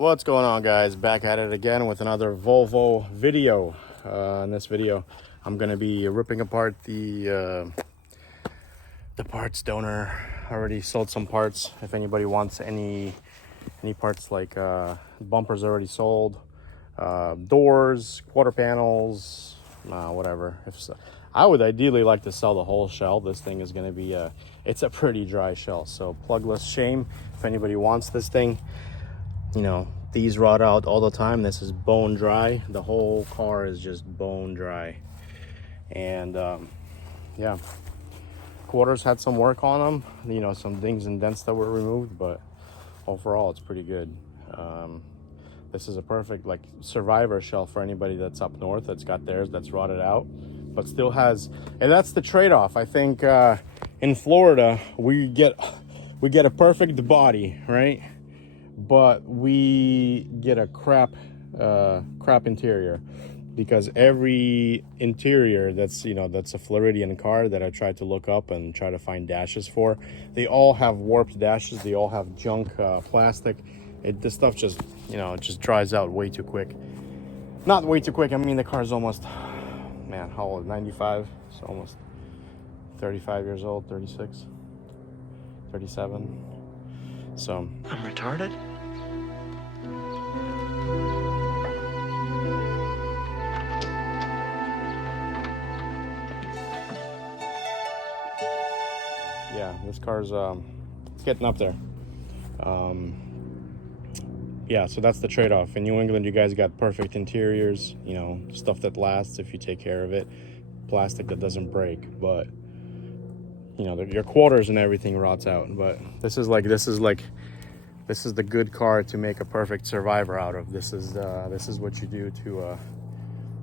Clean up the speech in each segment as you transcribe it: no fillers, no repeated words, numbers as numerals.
What's going on, guys? Back at it again with another Volvo video. In this video I'm going to be ripping apart the parts donor. I already sold some parts. If anybody wants any parts, like bumpers already sold, doors, quarter panels, whatever. If so, I would ideally like to sell the whole shell. This thing is going to be it's a pretty dry shell, so plugless shame if anybody wants this thing. You know, these rot out all the time. This is bone dry. The whole car is just bone dry. And yeah, quarters had some work on them, you know, some dings and dents that were removed, but overall it's pretty good. This is a perfect like survivor shell for anybody that's up north that's got theirs that's rotted out but still has. And that's the trade-off. I think in Florida we get a perfect body, right? But we get a crap interior, because every interior that's a Floridian car that I tried to look up and try to find dashes for, they all have warped dashes. They all have junk plastic. This stuff just it just dries out way too quick. Not way too quick, I mean the car's almost, man, how old? 95, so almost 35 years old, 36, 37. So I'm retarded? yeah, this car's it's getting up there. Yeah, so that's the trade-off. In New England, you guys got perfect interiors, you know, stuff that lasts if you take care of it, plastic that doesn't break, but you know, your quarters and everything rots out. But this is the good car to make a perfect survivor out of. This is what you do to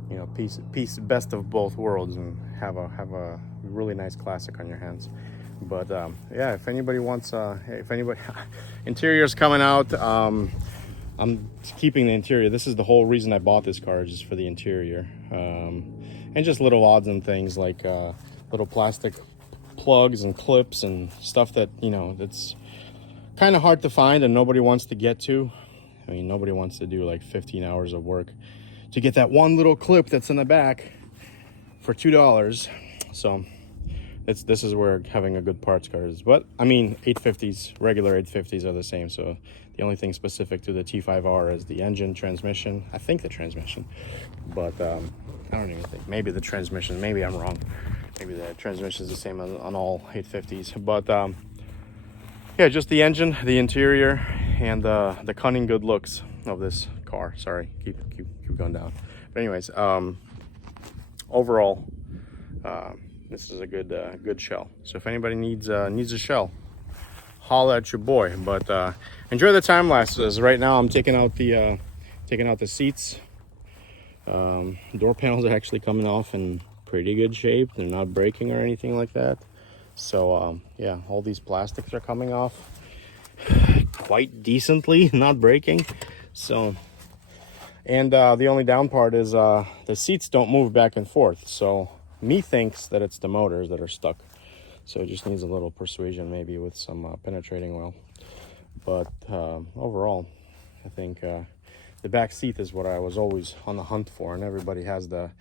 you know, piece best of both worlds and have a really nice classic on your hands. But yeah, if anybody wants interior's coming out. I'm keeping the interior. This is the whole reason I bought this car, just for the interior, and just little odds and things like little plastic plugs and clips and stuff that, you know, that's kind of hard to find and nobody wants to get to. I mean, nobody wants to do like 15 hours of work to get that one little clip that's in the back for $2. So this is where having a good parts car is. But I mean, 850s, regular 850s are the same. So the only thing specific to the T-5R is the engine, transmission. I think the transmission, but I don't even think. Maybe the transmission. Maybe I'm wrong. Maybe the transmission is the same on all 850s. But yeah, just the engine, the interior, and the cunning good looks of this car. Sorry, keep going down. But anyways, overall, this is a good shell. So if anybody needs a shell, holla at your boy. But enjoy the time lapses. Right now I'm taking out the seats. Door panels are actually coming off in pretty good shape. They're not breaking or anything like that. So yeah, all these plastics are coming off quite decently, not breaking. So, and the only down part is the seats don't move back and forth. So me thinks that it's the motors that are stuck. So it just needs a little persuasion, maybe with some penetrating oil. But overall, I think the back seat is what I was always on the hunt for, and everybody has the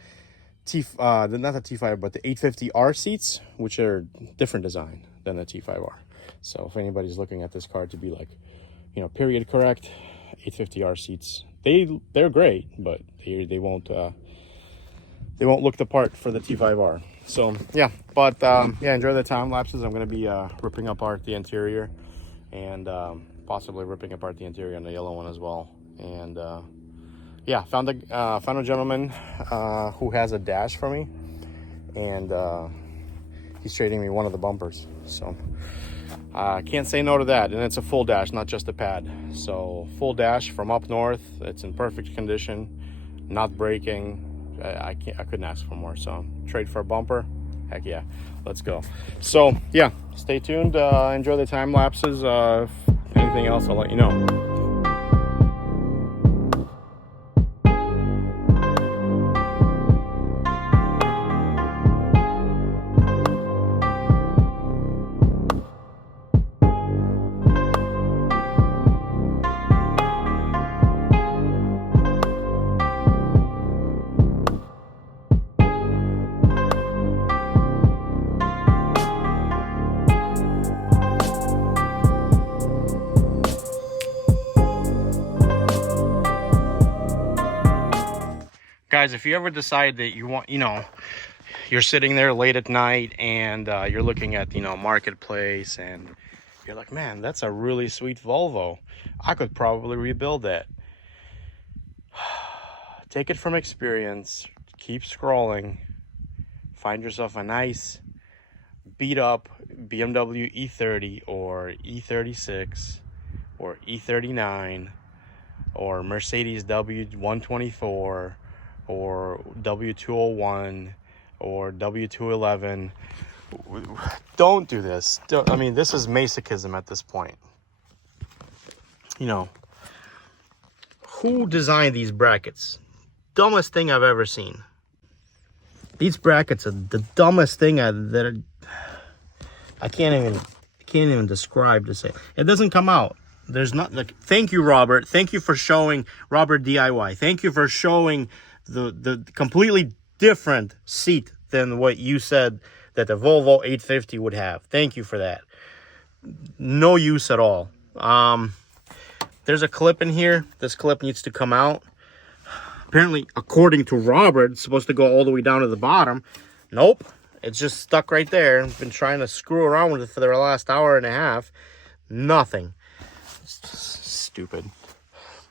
not the T5, but the 850R seats, which are different design than the T5R. So if anybody's looking at this car to be like, you know, period correct, 850R seats, they're great, but they won't look the part for the T5R. So yeah, but yeah, enjoy the time lapses. I'm gonna be ripping apart the interior, and possibly ripping apart the interior on the yellow one as well. And yeah, found a gentleman who has a dash for me, and he's trading me one of the bumpers. So can't say no to that. And it's a full dash, not just a pad. So full dash from up north. It's in perfect condition, not breaking. I couldn't ask for more. So trade for a bumper, heck yeah, let's go. So yeah, stay tuned. Enjoy the time lapses. If anything else, I'll let you know. guys, if you ever decide that you want, you know, you're sitting there late at night and you're looking at, you know, Marketplace, and you're like, man, that's a really sweet Volvo. I could probably rebuild that. Take it from experience. Keep scrolling. Find yourself a nice beat up BMW E30 or E36 or E39 or Mercedes W124 or W201 or W211. Don't do this. I mean, this is masochism at this point. You know, who designed these brackets? Dumbest thing I've ever seen. These brackets are the dumbest thing I can't even describe to say. It doesn't come out. There's not like, thank you, Robert. Thank you for showing Robert DIY. Thank you for showing the completely different seat than what you said that the Volvo 850 would have. Thank you for that. No use at all. There's a clip in here. This clip needs to come out. Apparently, according to Robert, it's supposed to go all the way down to the bottom. Nope. It's just stuck right there. I've been trying to screw around with it for the last hour and a half. Nothing. It's stupid.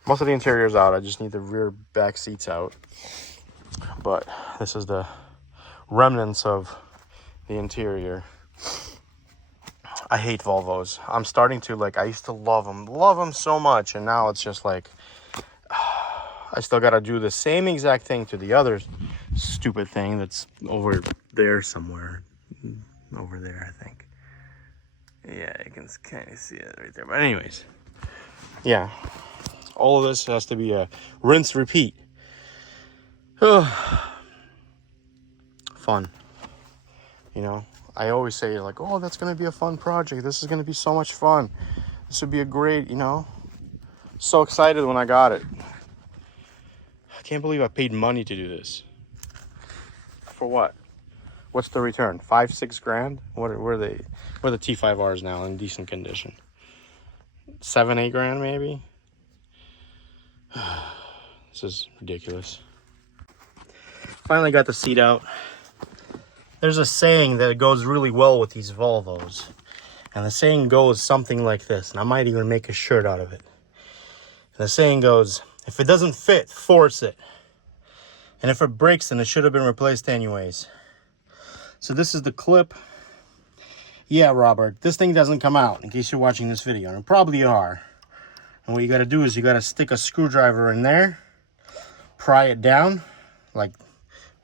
Most of the interior's out. I just need the rear back seats out. But this is the remnants of the interior. I hate Volvos. I'm starting to, like, I used to love them so much, and now it's just like I still got to do the same exact thing to the other stupid thing that's over there somewhere. Over there, I think. Yeah, you can kind of see it right there. But anyways, yeah. All of this has to be a rinse, repeat. Fun. You know, I always say, like, oh, that's going to be a fun project. This is going to be so much fun. This would be a great, you know. So excited when I got it. I can't believe I paid money to do this. For what? What's the return? 5-6 grand? What are they? Where are the T-5Rs now in decent condition? 7-8 grand maybe? This is ridiculous. Finally got the seat out. There's a saying that goes really well with these Volvos. And the saying goes something like this. And I might even make a shirt out of it. And the saying goes, if it doesn't fit, force it. And if it breaks, then it should have been replaced anyways. So this is the clip. Yeah, Robert, this thing doesn't come out in case you're watching this video. And probably you are. And what you got to do is you got to stick a screwdriver in there. Pry it down. Like,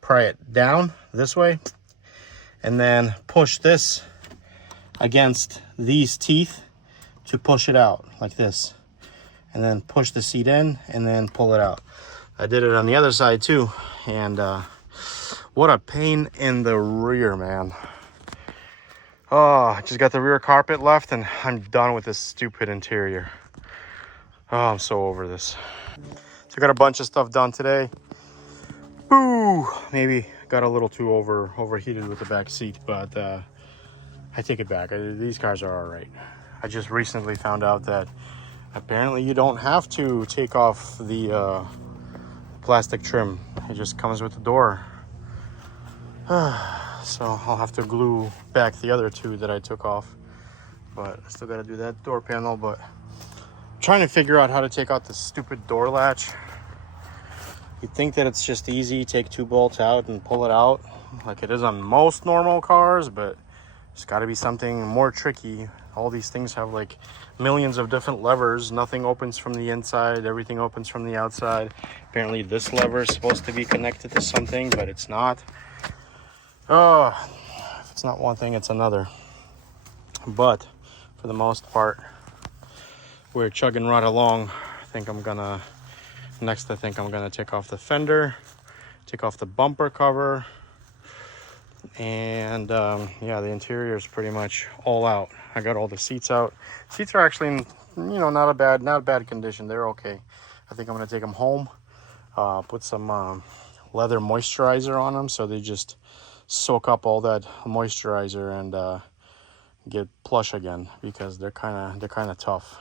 pry it down this way. And then push this against these teeth to push it out like this. And then push the seat in and then pull it out. I did it on the other side too, and what a pain in the rear, man. Oh, I just got the rear carpet left and I'm done with this stupid interior. Oh, I'm so over this. So I got a bunch of stuff done today. Boo! Maybe got a little too overheated with the back seat, but I take it back. These cars are all right. I just recently found out that apparently you don't have to take off the plastic trim. It just comes with the door. So I'll have to glue back the other two that I took off. But I still got to do that door panel. But I'm trying to figure out how to take out the stupid door latch. You'd think that it's just easy. Take 2 bolts out and pull it out like it is on most normal cars. But it's got to be something more tricky. All these things have like millions of different levers. Nothing opens from the inside. Everything opens from the outside. Apparently this lever is supposed to be connected to something, but it's not. Oh, if it's not one thing, it's another. But for the most part, we're chugging right along. I think I'm gonna take off the fender, take off the bumper cover, and yeah, the interior is pretty much all out. I got all the seats out. Seats are actually in, you know, not a bad condition. They're okay. I think I'm gonna take them home, put some leather moisturizer on them so they just soak up all that moisturizer and get plush again, because they're kind of tough.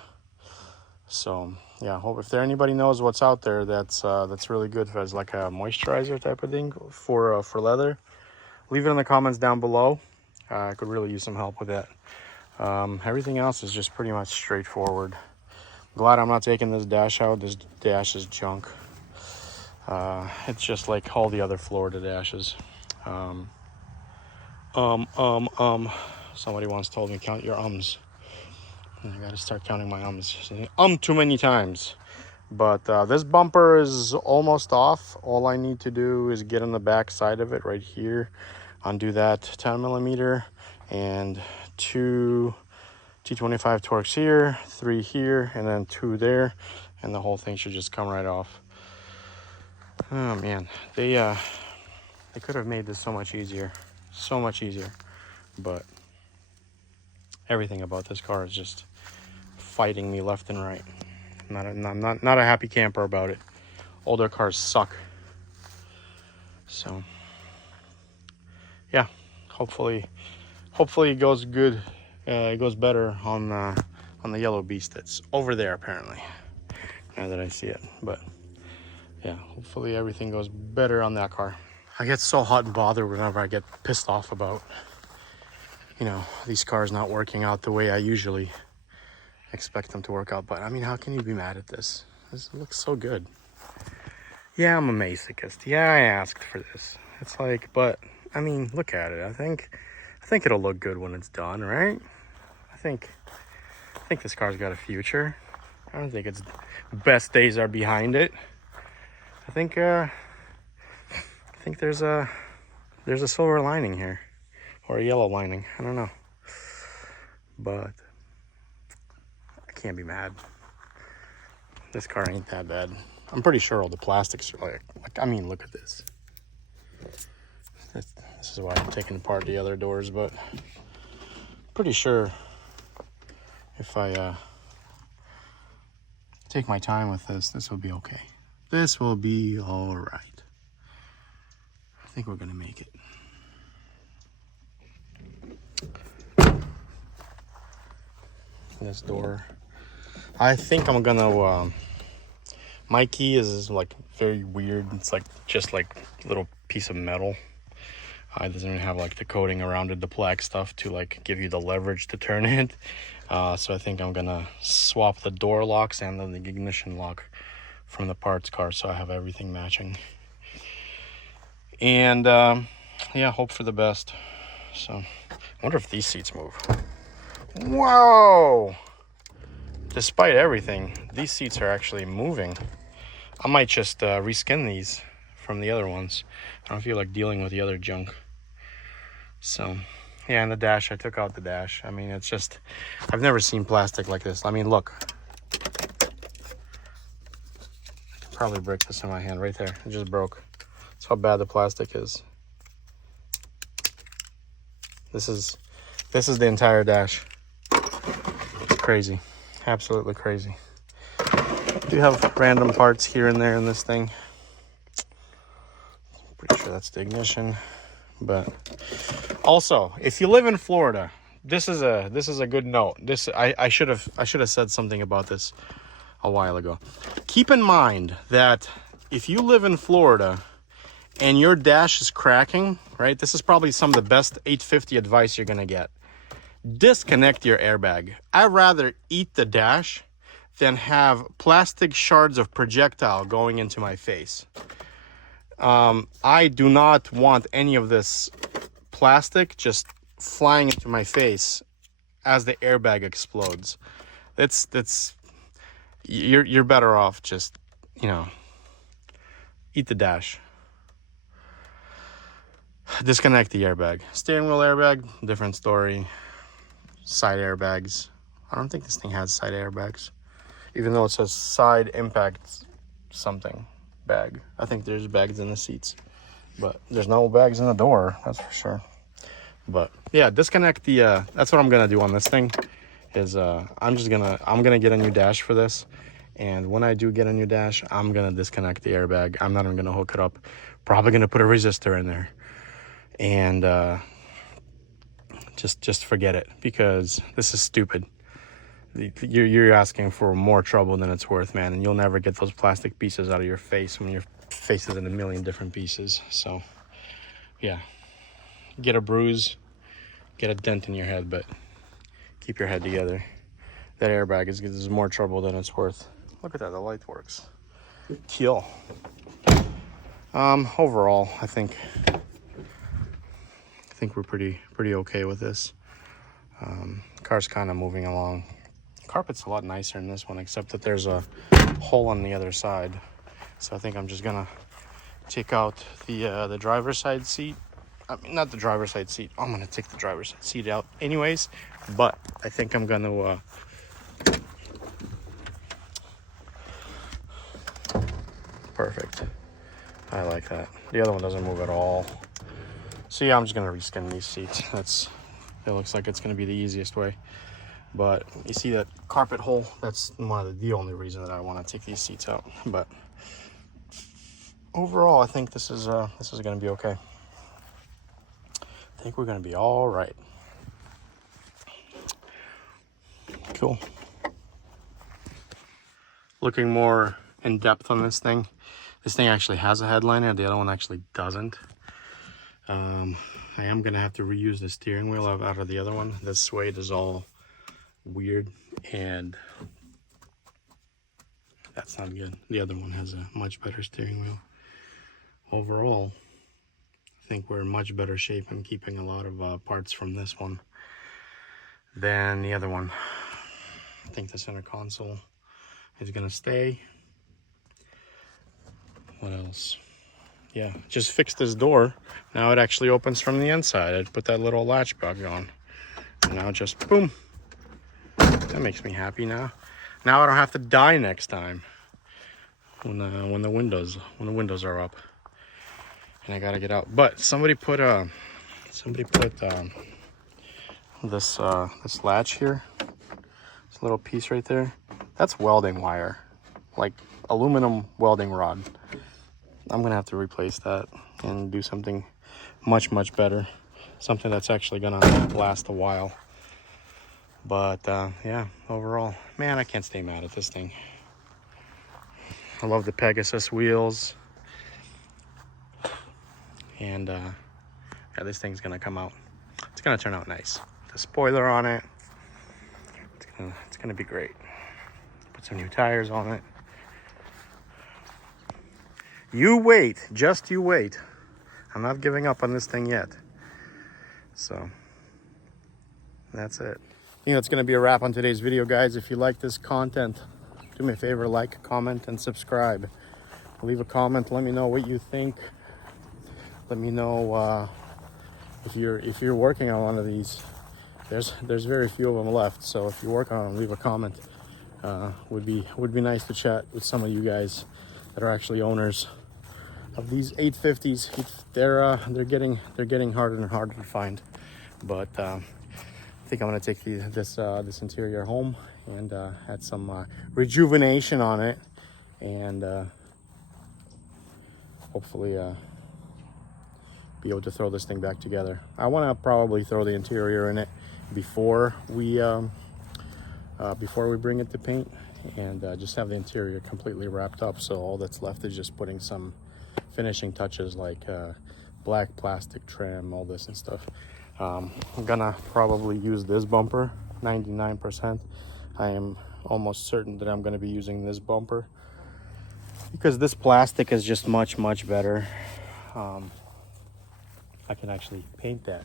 So yeah, hope if there anybody knows what's out there that's really good as like a moisturizer type of thing for leather, leave it in the comments down below. I could really use some help with that. Everything else is just pretty much straightforward. Glad I'm not taking this dash out. This dash is junk. It's just like all the other Florida dashes. Somebody once told me, count your ums. And I gotta start counting my ums. Too many times. But this bumper is almost off. All I need to do is get on the back side of it right here, undo that 10 millimeter, and 2 T25 Torx here, 3 here, and then 2 there, and the whole thing should just come right off. Oh man, they could have made this so much easier, but everything about this car is just fighting me left and right. Not a happy camper about it. Older cars suck. So yeah, hopefully it goes good. It goes better on the yellow beast that's over there apparently. Now that I see it, but yeah, hopefully everything goes better on that car. I get so hot and bothered whenever I get pissed off about, you know, these cars not working out the way I usually expect them to work out. But I mean, how can you be mad at this? This looks so good. Yeah, I'm a masochist. Yeah, I asked for this. It's like, but I mean, look at it. I think it'll look good when it's done, right? I think this car's got a future. I don't think its best days are behind it. I think there's a silver lining here, or a yellow lining. I don't know, but I can't be mad. This car ain't that bad. I'm pretty sure all the plastics are like I mean, look at this. This is why I'm taking apart the other doors, but pretty sure if I take my time with this will be okay. This will be all right. I think we're gonna make it. This door, I think I'm gonna my key is like very weird. It's like just like a little piece of metal. It doesn't even have like the coating around it, the black stuff to like give you the leverage to turn it. So I think I'm gonna swap the door locks and then the ignition lock from the parts car, so I have everything matching. And yeah, hope for the best. So I wonder if these seats move. Whoa! Despite everything, these seats are actually moving. I might just reskin these from the other ones. I don't feel like dealing with the other junk. So yeah, and the dash, I took out the dash. I mean, it's just, I've never seen plastic like this. I mean, look. I can probably break this in my hand right there. It just broke. That's how bad the plastic is. This is the entire dash. It's crazy. Absolutely crazy. Do have random parts here and there in this thing. Pretty sure that's the ignition. But also, if you live in Florida, this is a good note. I should have said something about this a while ago. Keep in mind that if you live in Florida and your dash is cracking, right? This is probably some of the best 850 advice you're gonna get. Disconnect your airbag. I'd rather eat the dash than have plastic shards of projectile going into my face. I do not want any of this plastic just flying into my face as the airbag explodes. You're better off just, you know, eat the dash. Disconnect the airbag. Steering wheel airbag, different story. Side airbags. I don't think this thing has side airbags, even though it says side impact something bag. I think there's bags in the seats, but there's no bags in the door, that's for sure. But yeah, disconnect the that's what I'm gonna do on this thing is I'm gonna get a new dash for this, and when I do get a new dash, I'm gonna disconnect the airbag. I'm not even gonna hook it up. Probably gonna put a resistor in there, and just forget it, because this is stupid. you're asking for more trouble than it's worth, man. And you'll never get those plastic pieces out of your face when your face is in a million different pieces. So yeah, get a bruise, get a dent in your head, but keep your head together. That airbag is more trouble than it's worth. Look at that, the light works. Kill. Overall, I think we're pretty okay with this. Car's kind of moving along. Carpet's a lot nicer in this one, except that there's a hole on the other side. So I think I'm just gonna take out the driver's side seat. I mean, not the driver's side seat. I'm gonna take the driver's side seat out anyways, but I think I'm gonna perfect. I like that. The other one doesn't move at all. So yeah, I'm just gonna reskin these seats. It looks like it's gonna be the easiest way. But you see that carpet hole? That's the only reason that I want to take these seats out. But overall, I think this is gonna be okay. I think we're gonna be all right. Cool. Looking more in depth on this thing. This thing actually has a headliner. The other one actually doesn't. I am gonna have to reuse the steering wheel out of the other one. This suede is all weird, and that's not good. The other one has a much better steering wheel. Overall, I think we're in much better shape in keeping a lot of parts from this one than the other one. I think the center console is gonna stay. What else? Yeah, just fixed this door. Now it actually opens from the inside. I put that little latch back on, and now just boom. That makes me happy now. Now I don't have to die next time when the windows are up and I gotta get out. But somebody put this latch here, this little piece right there. That's welding wire, like aluminum welding rod. I'm gonna have to replace that and do something much better, something that's actually gonna last a while. But yeah, overall, man, I can't stay mad at this thing. I love the Pegasus wheels, and yeah, this thing's gonna come out. It's gonna turn out nice. The spoiler on it, it's gonna be great. Put some new tires on it. You wait, just you wait. I'm not giving up on this thing yet. So that's it. You know, it's going to be a wrap on today's video, guys. If you like this content, do me a favor, like, comment, and subscribe. Leave a comment. Let me know what you think. Let me know if you're working on one of these. There's very few of them left, so if you're working on them, leave a comment. Would be nice to chat with some of you guys that are actually owners of these 850s. They're getting harder and harder to find, but I think I'm gonna take this interior home and add some rejuvenation on it, and hopefully be able to throw this thing back together. I want to probably throw the interior in it before we bring it to paint, and just have the interior completely wrapped up. So all that's left is just putting some finishing touches like black plastic trim, all this and stuff. I'm gonna probably use this bumper 99%. I am almost certain that I'm gonna be using this bumper because this plastic is just much better. I can actually paint that.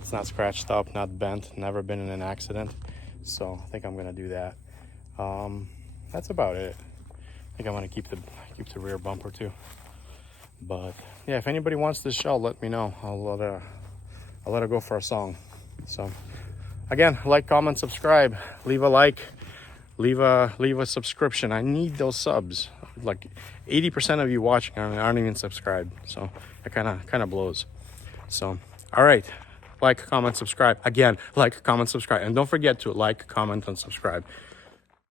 It's not scratched up, not bent, never been in an accident. So I think I'm gonna do that. That's about it. I think I'm gonna keep the rear bumper too. But yeah, if anybody wants this shell, let me know. I'll let her go for a song. So again, like, comment, subscribe, leave a like, leave a subscription. I need those subs. Like 80% of you watching aren't even subscribed, so it kind of blows. So all right, like, comment, subscribe. Again, like, comment, subscribe, and don't forget to like, comment, and subscribe.